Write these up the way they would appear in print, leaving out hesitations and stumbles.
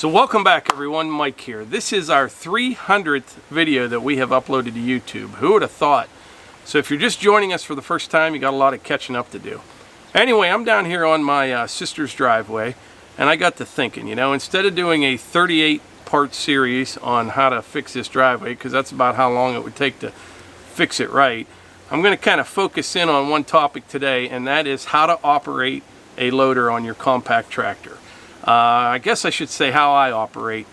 So welcome back everyone, Mike here. This is our 300th video that we have uploaded to YouTube. Who would have thought? So if you're just joining us for the first time, you got a lot of catching up to do. Anyway, I'm down here on my sister's driveway, and I got to thinking, you know, instead of doing a 38-part series on how to fix this driveway, because that's about how long it would take to fix it right, I'm going to kind of focus in on one topic today, and that is how to operate a loader on your compact tractor. I guess I should say how I operate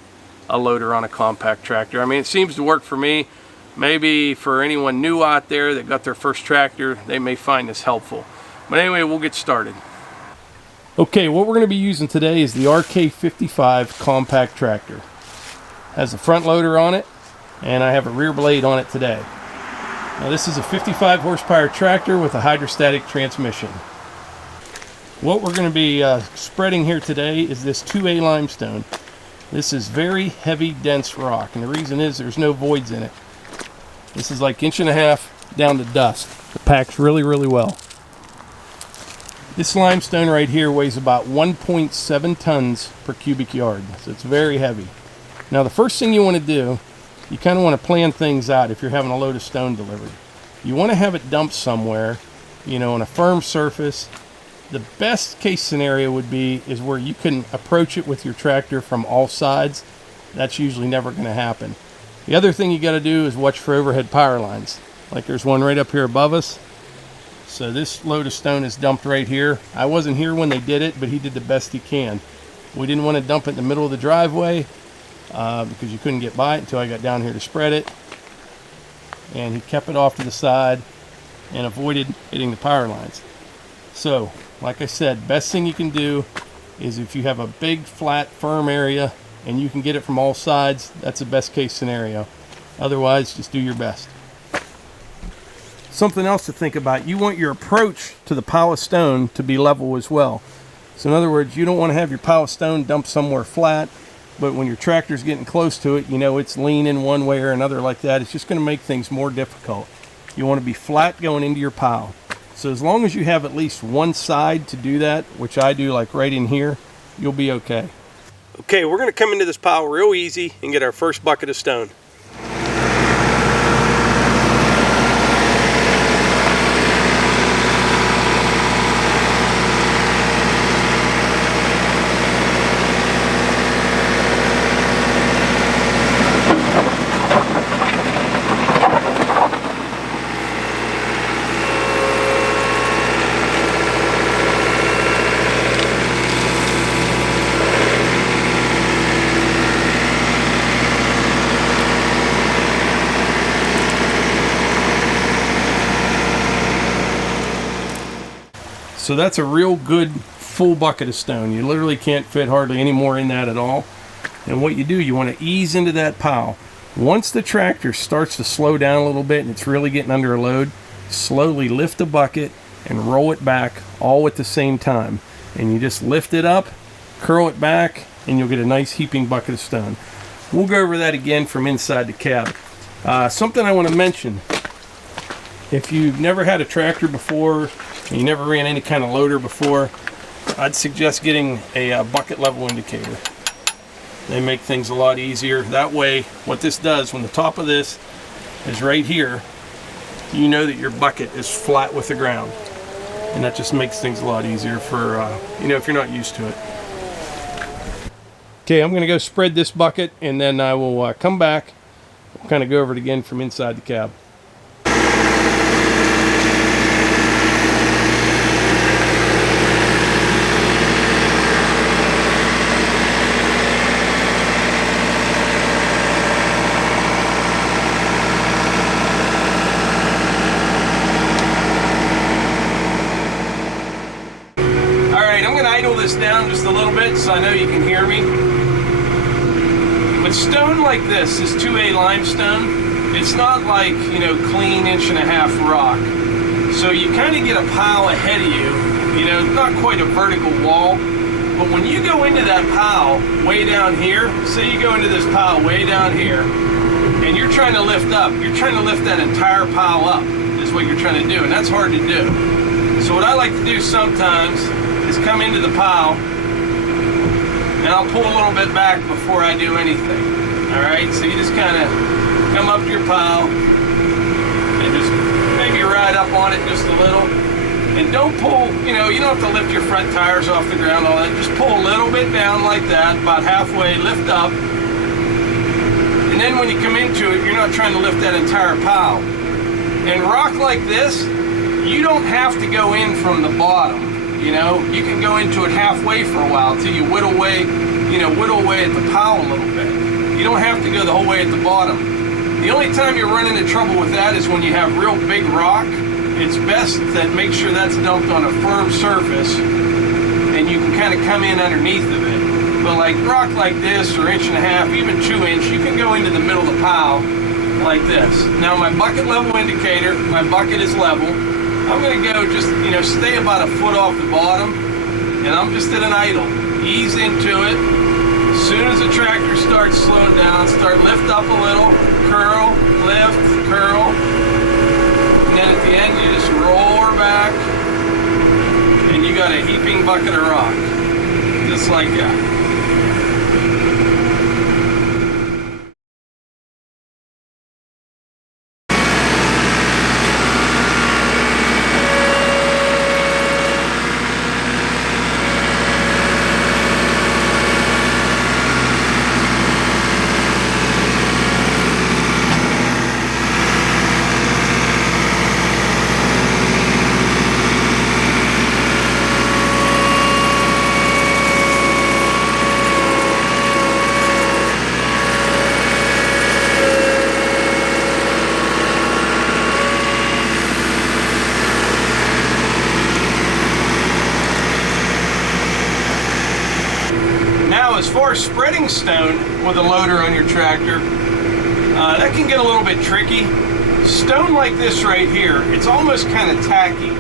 a loader on a compact tractor. I mean, it seems to work for me. Maybe for anyone new out there that got their first tractor, they may find this helpful. But anyway, we'll get started. Okay, what we're going to be using today is the RK55 compact tractor. Has a front loader on it, and I have a rear blade on it today. Now this is a 55 horsepower tractor with a hydrostatic transmission. What we're going to be spreading here today is this 2A limestone. This is very heavy, dense rock, and the reason is there's no voids in it. This is like 1.5 inches down to dust. It packs really, really well. This limestone right here weighs about 1.7 tons per cubic yard, so it's very heavy. Now the first thing you want to do, you kind of want to plan things out if you're having a load of stone delivered. You want to have it dumped somewhere, you know, on a firm surface. The best case scenario would be is where you can approach it with your tractor from all sides. That's usually never going to happen. The other thing you got to do is watch for overhead power lines. Like there's one right up here above us. So this load of stone is dumped right here. I wasn't here when they did it, but he did the best he can. We didn't want to dump it in the middle of the driveway because you couldn't get by it until I got down here to spread it. And he kept it off to the side and avoided hitting the power lines. So, like I said, best thing you can do is if you have a big, flat, firm area and you can get it from all sides, that's the best case scenario. Otherwise, just do your best. Something else to think about, you want your approach to the pile of stone to be level as well. So in other words, you don't want to have your pile of stone dumped somewhere flat, but when your tractor's getting close to it, you know it's leaning one way or another like that. It's just going to make things more difficult. You want to be flat going into your pile. So as long as you have at least one side to do that, which I do like right in here, you'll be okay. Okay, we're going to come into this pile real easy and get our first bucket of stone. So that's a real good full bucket of stone. You literally can't fit hardly any more in that at all. And what you do, you want to ease into that pile. Once the tractor starts to slow down a little bit and it's really getting under a load, slowly lift the bucket and roll it back all at the same time. And you just lift it up, curl it back, and you'll get a nice heaping bucket of stone. We'll go over that again from inside the cab. Something I want to mention, if you've never had a tractor before, and you never ran any kind of loader before, I'd suggest getting a bucket level indicator. They make things a lot easier. That way, what this does, when the top of this is right here, you know that your bucket is flat with the ground. And that just makes things a lot easier for, you know, if you're not used to it. Okay, I'm going to go spread this bucket, and then I will come back. We'll kind of go over it again from inside the cab. Down just a little bit so I know you can hear me. With stone like this 2A limestone, it's not like, you know, clean 1.5 inch rock. So you kind of get a pile ahead of you, you know, not quite a vertical wall, but when you go into that pile way down here, say you go into this pile way down here, and you're trying to lift up, you're trying to lift that entire pile up, is what you're trying to do, and that's hard to do. So what I like to do sometimes is come into the pile and I'll pull a little bit back before I do anything. All right, so you just kind of come up to your pile and just maybe ride up on it just a little. And don't pull, you don't have to lift your front tires off the ground, all that. Just pull a little bit down like that, about halfway, lift up. And then when you come into it, you're not trying to lift that entire pile. And rock like this, you don't have to go in from the bottom. You can go into it halfway for a while till you whittle away at the pile a little bit. You don't have to go the whole way at the bottom. The only time you're running into trouble with that is when you have real big rock. It's best that make sure that's dumped on a firm surface and you can kind of come in underneath of it. But like rock like this, or 1.5 inches, even 2 inch, you can go into the middle of the pile like this. Now my bucket level indicator, my bucket is level. I'm going to go just, stay about a foot off the bottom, and I'm just at an idle. Ease into it. As soon as the tractor starts slowing down, start lift up a little, curl, lift, curl. And then at the end, you just roll her back, and you got a heaping bucket of rock. Just like that. As far as spreading stone with a loader on your tractor, that can get a little bit tricky. Stone like this right here, it's almost kind of tacky.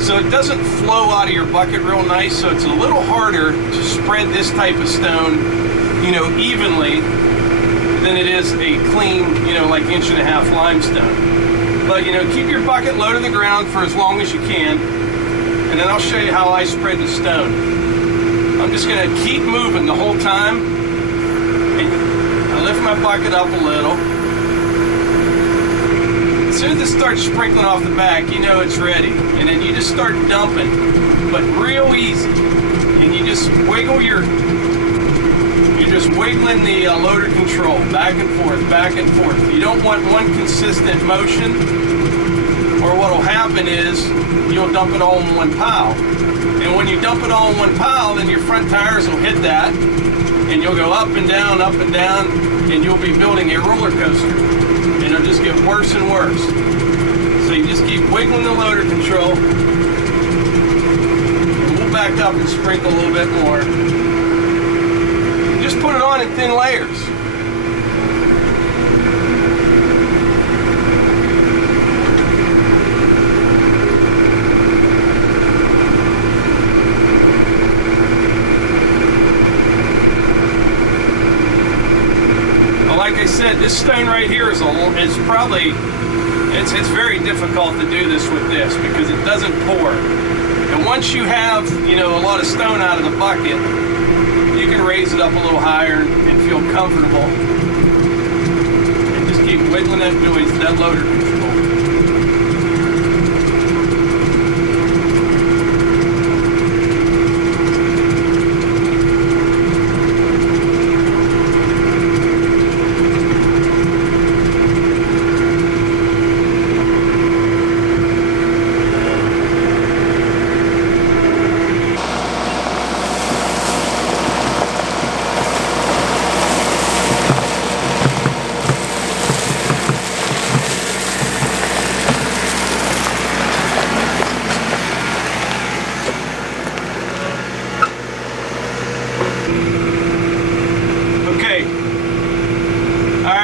So it doesn't flow out of your bucket real nice, so it's a little harder to spread this type of stone, evenly than it is a clean, like 1.5 inch limestone. But, keep your bucket low to the ground for as long as you can, and then I'll show you how I spread the stone. I'm just going to keep moving the whole time. And I lift my bucket up a little. As soon as it starts sprinkling off the back, it's ready. And then you just start dumping, but real easy. And you just wiggle you're just wiggling the loader control back and forth, back and forth. You don't want one consistent motion, or what will happen is you'll dump it all in one pile. And when you dump it all in one pile, then your front tires will hit that, and you'll go up and down, and you'll be building a roller coaster. And it'll just get worse and worse. So you just keep wiggling the loader control. And we'll back up and sprinkle a little bit more. And just put it on in thin layers. Like I said, this stone right here is probably, it's very difficult to do this with this because it doesn't pour. And once you have, a lot of stone out of the bucket, you can raise it up a little higher and feel comfortable. And just keep wiggling that noise, that loader control.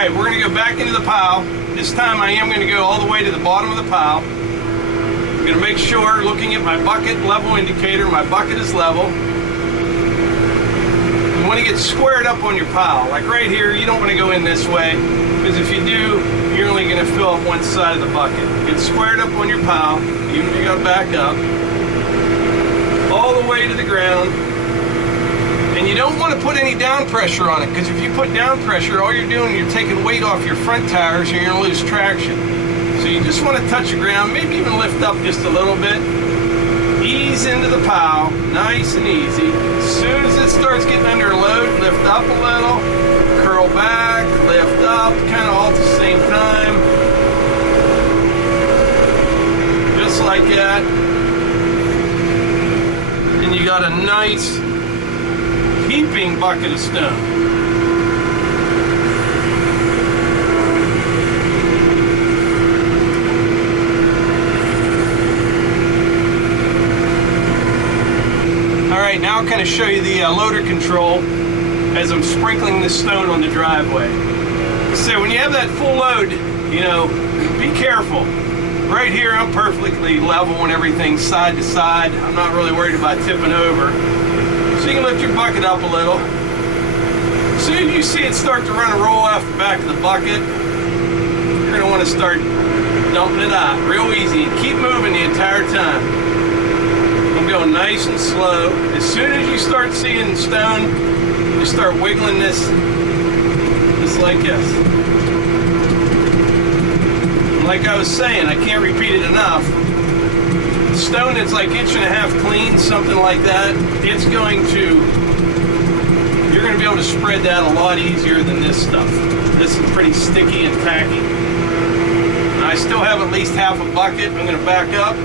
We're going to go back into the pile. This time I am going to go all the way to the bottom of the pile. I'm going to make sure, looking at my bucket level indicator, my bucket is level. You want to get squared up on your pile. Like right here, you don't want to go in this way, because if you do, you're only going to fill up one side of the bucket. Get squared up on your pile, even if you got to back up, all the way to the ground. And you don't want to put any down pressure on it, because if you put down pressure, all you're doing, you're taking weight off your front tires and you're going to lose traction. So you just want to touch the ground, maybe even lift up just a little bit. Ease into the pile, nice and easy. As soon as it starts getting under load, lift up a little, curl back, lift up, kind of all at the same time. Just like that. And you got a nice heaping bucket of stone. Alright, now I'll kind of show you the loader control as I'm sprinkling this stone on the driveway. So when you have that full load, you know, be careful. Right here I'm perfectly level and everything side to side. I'm not really worried about tipping over. So you can lift your bucket up a little. As soon as you see it start to run a roll off the back of the bucket, you're going to want to start dumping it out real easy and keep moving the entire time. I'm going nice and slow. As soon as you start seeing stone, you start wiggling this just like this. Like I was saying, I can't repeat it enough. Stone that's like 1.5 inches clean, something like that, it's going to, you're going to be able to spread that a lot easier than this stuff. This is pretty sticky and tacky. I still have at least half a bucket. I'm going to back up.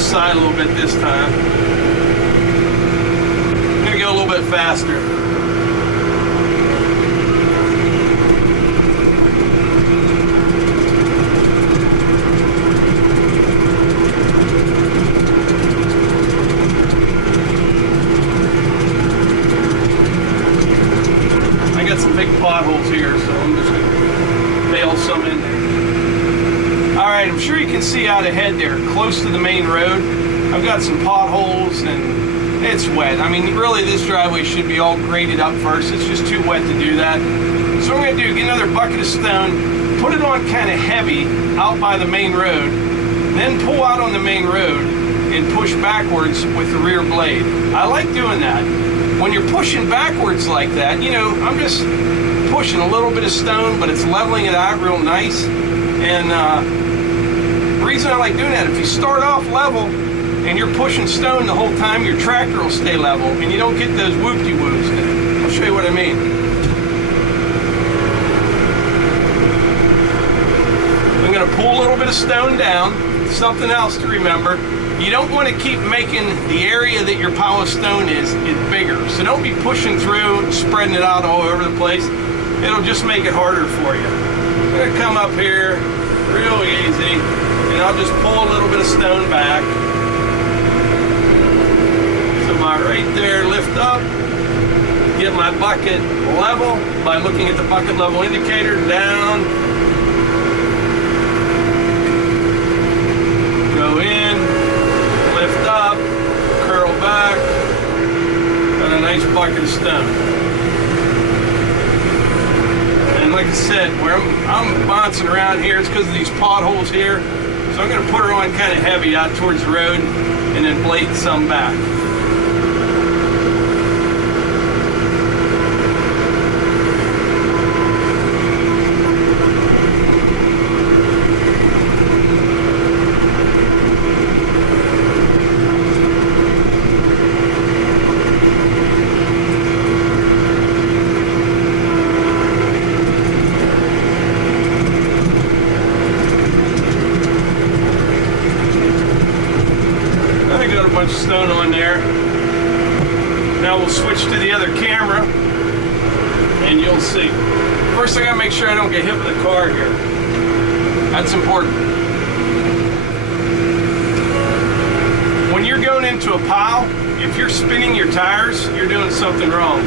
Side a little bit this time. I'm going to go a little bit faster. I got some big potholes here, so I'm just going to bail some in there. Alright, I'm sure you can see out ahead there, close to the main road. I've got some potholes and it's wet. I mean, really this driveway should be all graded up first. It's just too wet to do that. So what I'm going to do, get another bucket of stone, put it on kind of heavy out by the main road, then pull out on the main road and push backwards with the rear blade. I like doing that. When you're pushing backwards like that, you know, I'm just pushing a little bit of stone, but it's leveling it out real nice. And the reason I like doing that, if you start off level and you're pushing stone the whole time, your tractor will stay level and you don't get those whoop-de-woos in it. I'll show you what I mean. I'm going to pull a little bit of stone down. Something else to remember, you don't want to keep making the area that your pile of stone is bigger. So don't be pushing through and spreading it out all over the place. It'll just make it harder for you. I'm going to come up here real easy and I'll just pull a little bit of stone back. So my right there, lift up, get my bucket level by looking at the bucket level indicator, down, go in, lift up, curl back, got a nice bucket of stone. And like I said, where I'm bouncing around here, it's because of these potholes here. So I'm going to put her on kind of heavy out towards the road and then blade some back. Stone on there. Now we'll switch to the other camera and you'll see. First I gotta make sure I don't get hit with a car here. That's important. When you're going into a pile, if you're spinning your tires, you're doing something wrong.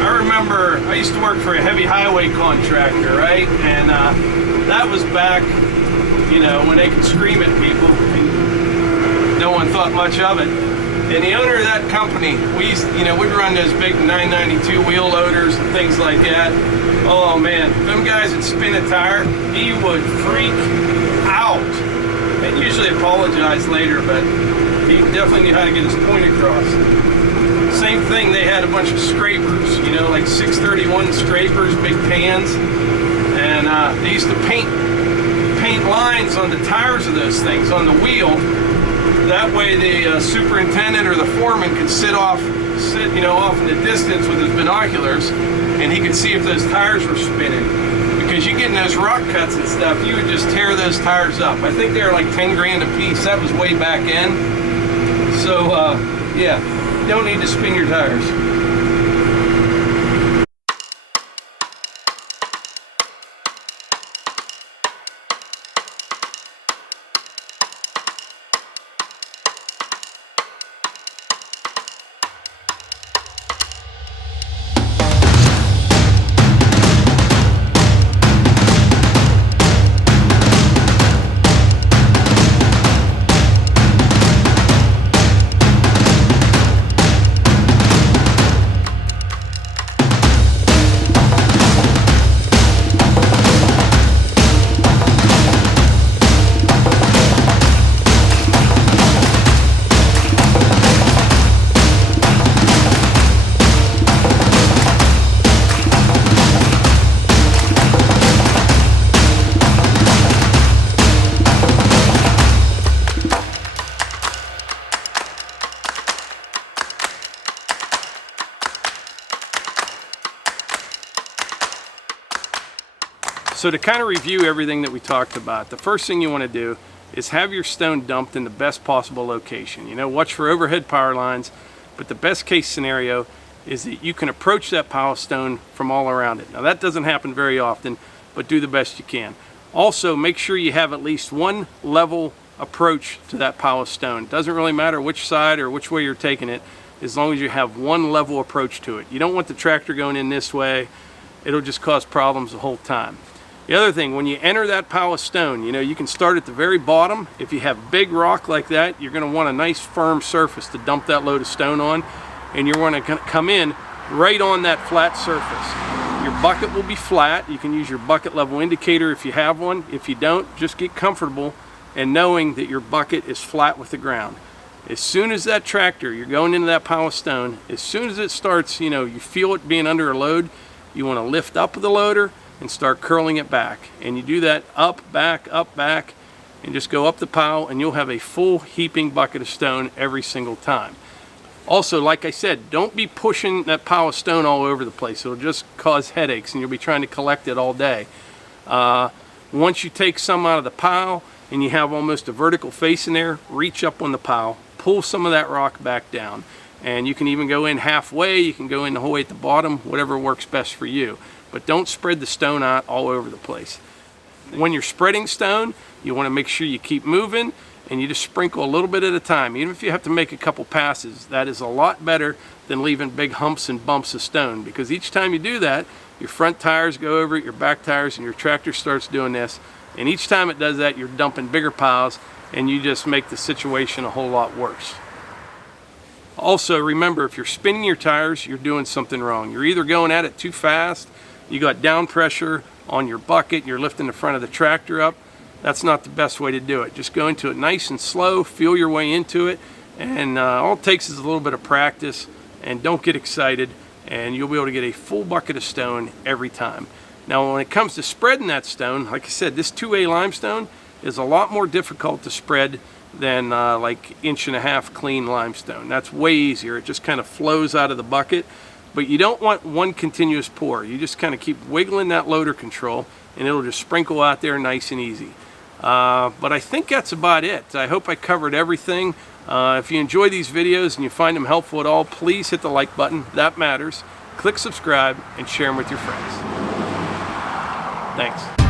I remember I used to work for a heavy highway contractor, right? And that was back, you know, when they could scream at people. No one thought much of it. And the owner of that company, we'd run those big 992 wheel loaders and things like that. Oh man, them guys that spin a tire, he would freak out. And usually apologize later, but he definitely knew how to get his point across. Same thing, they had a bunch of scrapers, like 631 scrapers, big pans. And they used to paint lines on the tires of those things, on the wheel. That way the superintendent or the foreman could sit off in the distance with his binoculars, and he could see if those tires were spinning. Because you get in those rock cuts and stuff, you would just tear those tires up. I think they were like 10 grand a piece. That was way back in. So yeah, you don't need to spin your tires. So to kind of review everything that we talked about, the first thing you want to do is have your stone dumped in the best possible location. Watch for overhead power lines, but the best case scenario is that you can approach that pile of stone from all around it. Now that doesn't happen very often, but do the best you can. Also, make sure you have at least one level approach to that pile of stone. It doesn't really matter which side or which way you're taking it, as long as you have one level approach to it. You don't want the tractor going in this way. It'll just cause problems the whole time. The other thing, when you enter that pile of stone, you can start at the very bottom. If you have big rock like that, you're going to want a nice firm surface to dump that load of stone on, and you're going to come in right on that flat surface. Your bucket will be flat. You can use your bucket level indicator if you have one. If you don't, just get comfortable and knowing that your bucket is flat with the ground. As soon as that tractor, you're going into that pile of stone, as soon as it starts, you feel it being under a load, you want to lift up the loader and start curling it back. And you do that up, back, and just go up the pile, and you'll have a full heaping bucket of stone every single time. Also, like I said, don't be pushing that pile of stone all over the place. It'll just cause headaches, and you'll be trying to collect it all day. Once you take some out of the pile and you have almost a vertical face in there, reach up on the pile, pull some of that rock back down. And you can even go in halfway, you can go in the whole way at the bottom, whatever works best for you. But don't spread the stone out all over the place. When you're spreading stone, you want to make sure you keep moving, and you just sprinkle a little bit at a time. Even if you have to make a couple passes, that is a lot better than leaving big humps and bumps of stone, because each time you do that, your front tires go over it, your back tires, and your tractor starts doing this. And each time it does that, you're dumping bigger piles, and you just make the situation a whole lot worse. Also, remember, if you're spinning your tires, you're doing something wrong. You're either going at it too fast, you got down pressure on your bucket, you're lifting the front of the tractor up. That's not the best way to do it. Just go into it nice and slow, feel your way into it, and all it takes is a little bit of practice, and don't get excited, and you'll be able to get a full bucket of stone every time. Now, when it comes to spreading that stone, like I said, this 2A limestone is a lot more difficult to spread than like 1.5 inch clean limestone. That's way easier. It just kind of flows out of the bucket. But you don't want one continuous pour. You just kind of keep wiggling that loader control, and it'll just sprinkle out there nice and easy. But I think that's about it. I hope I covered everything. If you enjoy these videos and you find them helpful at all, please hit the like button. That matters. Click subscribe and share them with your friends. Thanks.